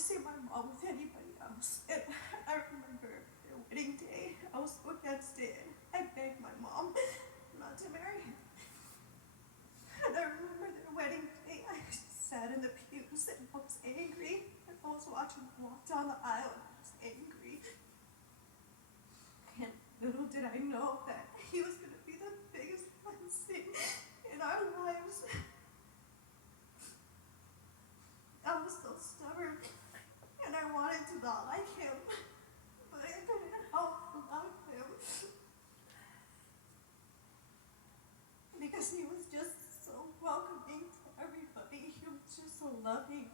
see my mom with anybody else. And I remember their wedding day. I was so against it. I begged my mom not to marry him. And I remember their wedding day. I sat in the pews and I was angry. And I was watching them walk down the aisle and I was angry. And little did I know that he was going to be the biggest blessing in our lives. I was so stubborn, and I wanted to not like him, but I couldn't help but love him. Because he was just so welcoming to everybody. He was just so loving.